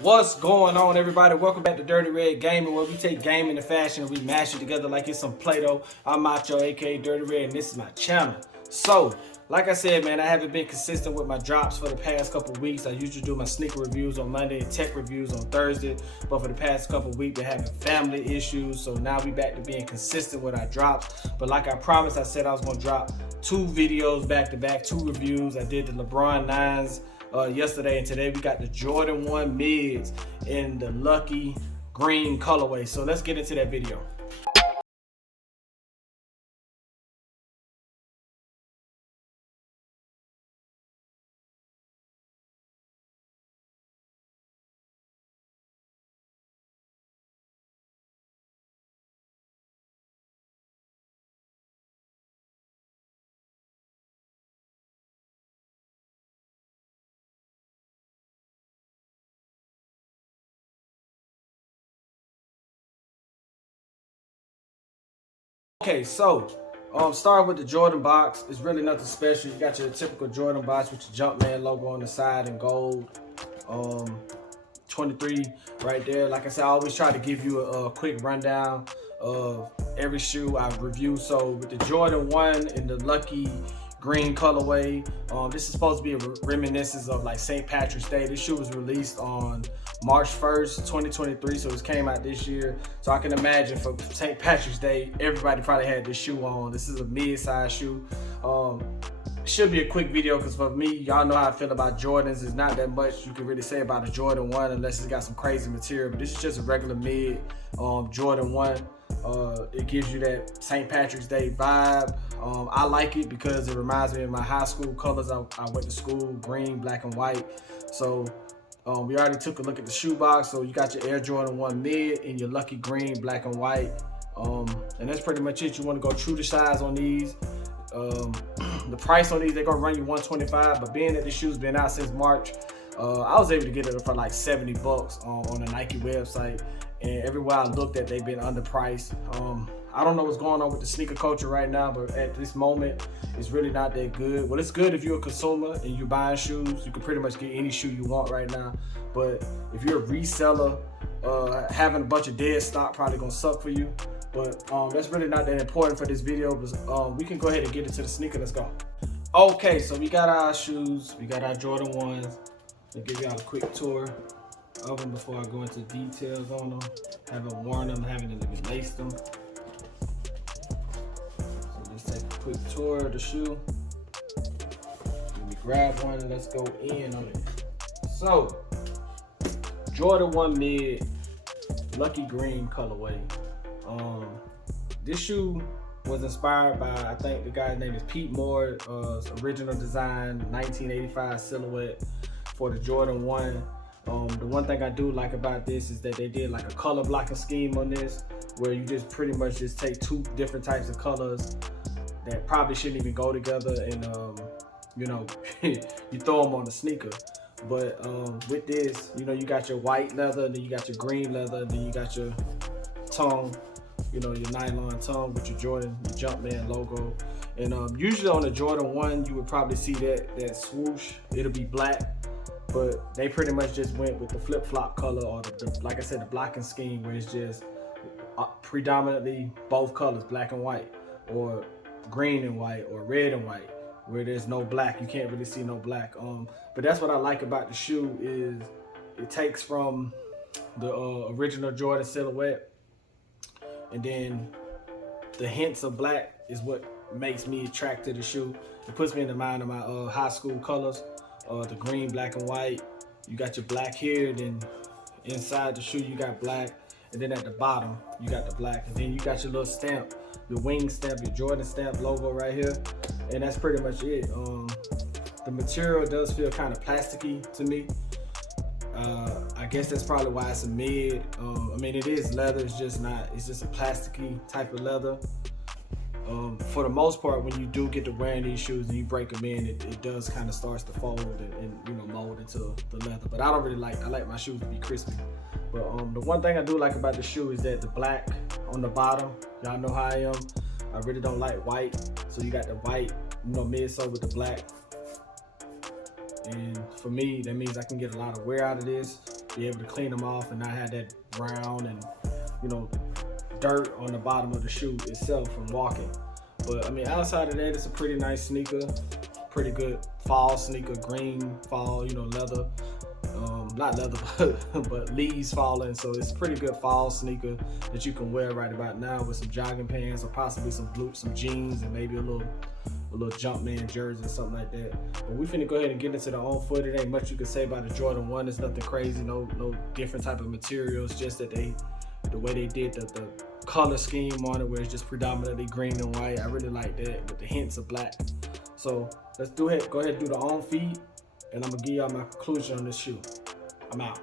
What's going on, everybody? Welcome back to Dirty Red Gaming, where we take gaming and fashion and we mash it together like it's some Play-Doh. I'm Macho, aka Dirty Red, and this is my channel. So, like I said, man, I haven't been consistent with my drops for the past couple weeks. I usually do my sneaker reviews on Monday and tech reviews on Thursday, but for the past couple weeks, been having family issues. So now we back to being consistent with our drops. But like I promised, I said I was gonna drop 2 videos back to back, 2 reviews. I did the LeBron 9s yesterday, and today we got the Jordan 1 mids in the lucky green colorway. So let's get into that video. Okay, so starting with the Jordan box, it's really nothing special. You got your typical Jordan box with your Jumpman logo on the side in gold. 23 right there. Like I said, I always try to give you a quick rundown of every shoe I review. So with the Jordan 1 in the lucky green colorway, this is supposed to be a reminiscence of like St. Patrick's Day. This shoe was released on March 1st, 2023, so it came out this year. So I can imagine for St. Patrick's Day, everybody probably had this shoe on. This is a mid-size shoe. Should be a quick video because for me, y'all know how I feel about Jordans. There's not that much you can really say about a Jordan 1 unless it's got some crazy material, but this is just a regular mid Jordan 1. It gives you that St. Patrick's Day vibe. I like it because it reminds me of my high school colors. I went to school, green, black, and white. So we already took a look at the shoe box. So you got your Air Jordan 1 mid in your lucky green, black, and white. And that's pretty much it. You want to go true to size on these. The price on these, they're gonna run you $125, but being that the shoe's been out since March, I was able to get it for like $70 on the Nike website, and everywhere I looked at, they've been underpriced. I don't know what's going on with the sneaker culture right now, but at this moment, it's really not that good. Well, it's good if you're a consumer and you're buying shoes. You can pretty much get any shoe you want right now, but if you're a reseller, having a bunch of dead stock probably gonna suck for you. But that's really not that important for this video, but we can go ahead and get into the sneaker. Let's go. Okay, so we got our shoes. We got our Jordan 1s. I'll give y'all a quick tour of them before I go into details on them. Haven't worn them, haven't even laced them. So let's take a quick tour of the shoe. Let me grab one and let's go in on it. So, Jordan 1 mid, lucky green colorway. This shoe was inspired by, I think the guy's name is Pete Moore, original design, 1985 silhouette for the Jordan 1. The one thing I do like about this is that they did like a color blocking scheme on this, where you just pretty much just take 2 different types of colors that probably shouldn't even go together, and you know, you throw them on the sneaker. But with this, you know, you got your white leather, then you got your green leather, then you got your tongue, you know, your nylon tongue with your Jordan, your Jumpman logo. And usually on the Jordan 1, you would probably see that swoosh. It'll be black, but they pretty much just went with the flip-flop color, or like I said, the blocking scheme, where it's just predominantly both colors, black and white, or green and white, or red and white, where there's no black. You can't really see no black. But that's what I like about the shoe, is it takes from the original Jordan silhouette, and then the hints of black is what makes me attracted to the shoe. It puts me in the mind of my high school colors, the green, black, and white. You got your black here, then inside the shoe you got black, and then at the bottom you got the black, and then you got your little stamp, your wing stamp, your Jordan stamp logo right here, and that's pretty much it. The material does feel kind of plasticky to me. I guess that's probably why it's a mid. I mean, it is leather, it's just a plasticky type of leather. For the most part, when you do get to wearing these shoes and you break them in, it does kind of starts to fold and you know, mold into the leather. But I don't really I like my shoes to be crispy. But the one thing I do like about the shoe is that the black on the bottom, y'all know how I am. I really don't like white. So you got the white, you know, midsole with the black. And for me, that means I can get a lot of wear out of this. be able to clean them off and not have that brown and, you know, dirt on the bottom of the shoe itself from walking. But I mean, outside of that, it's a pretty nice sneaker, pretty good fall sneaker, green fall, you know, leather. Not leather, but leaves falling. So it's a pretty good fall sneaker that you can wear right about now with some jogging pants or possibly some jeans and maybe a little Jumpman jersey or something like that. But we finna go ahead and get into the on foot. It ain't much you can say about the Jordan 1. It's nothing crazy, no different type of materials, just that the way they did the color scheme on it, where it's just predominantly green and white. I really like that with the hints of black. So let's go ahead and do the on feet, and I'm gonna give y'all my conclusion on this shoe. I'm out.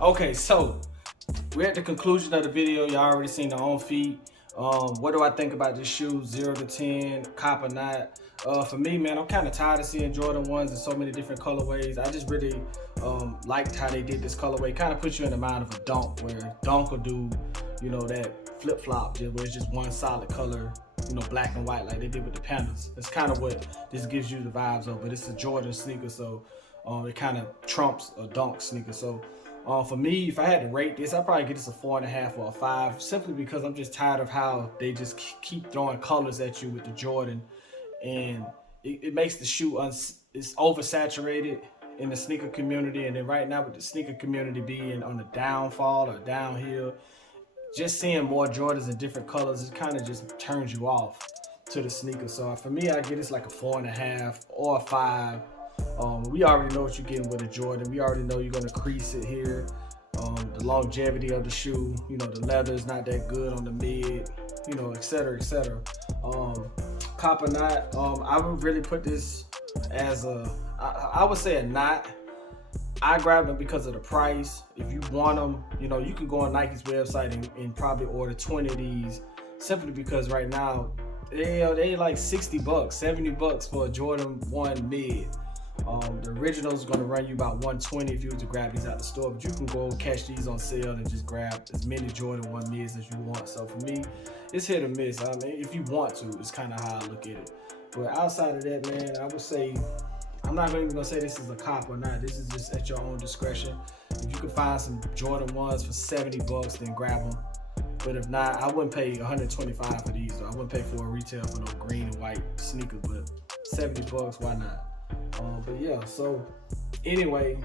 Okay, so we're at the conclusion of the video. Y'all already seen the on feet. What do I think about this shoe? 0 to 10, cop or not? For me, man, I'm kind of tired of seeing Jordan 1s in so many different colorways. I just really liked how they did this colorway. Kind of puts you in the mind of a Dunk, where Dunk will do, you know, that flip-flop, where it's just one solid color, you know, black and white, like they did with the Panthers. That's kind of what this gives you the vibes of, but it's a Jordan sneaker, so it kind of trumps a Dunk sneaker. So for me, if I had to rate this, I'd probably give this a 4.5 or a 5, simply because I'm just tired of how they just keep throwing colors at you with the Jordan, and it makes the shoe it's oversaturated in the sneaker community. And then right now, with the sneaker community being on the downfall or downhill, just seeing more Jordans in different colors, it kind of just turns you off to the sneaker. So for me, I give this like a 4.5 or a 5. We already know what you're getting with a Jordan. We already know you're gonna crease it here. The longevity of the shoe, you know, the leather is not that good on the mid, you know, etc., etc. Cop or not, I would really put this as I would say a not. I grabbed them because of the price. If you want them, you know, you can go on Nike's website and probably order 20 of these, simply because right now they like $60, $70 for a Jordan 1 mid. The original is going to run you about $120 if you were to grab these out the store, but you can go catch these on sale and just grab as many Jordan 1 mids as you want. So for me, it's hit or miss. I mean, if you want to, it's kind of how I look at it. But outside of that, man, I would say, I'm not even going to say this is a cop or not. This is just at your own discretion. If you can find some Jordan 1s for $70, then grab them. But if not, I wouldn't pay $125 for these. Though. I wouldn't pay full retail for no green and white sneakers, but $70, why not? But yeah, so anyway,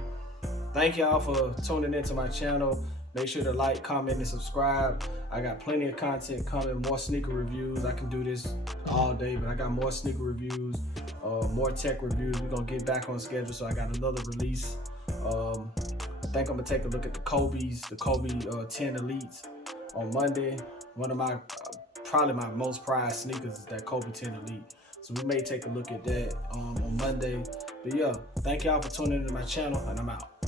thank y'all for tuning into my channel. Make sure to like, comment, and subscribe. I got plenty of content coming, more sneaker reviews. I can do this all day, but I got more sneaker reviews, more tech reviews. We're gonna get back on schedule, so I got another release. I think I'm gonna take a look at the Kobe 10 Elites on Monday. One of my probably my most prized sneakers is that Kobe 10 Elite. So we may take a look at that on Monday. But yeah, thank y'all for tuning into my channel, and I'm out.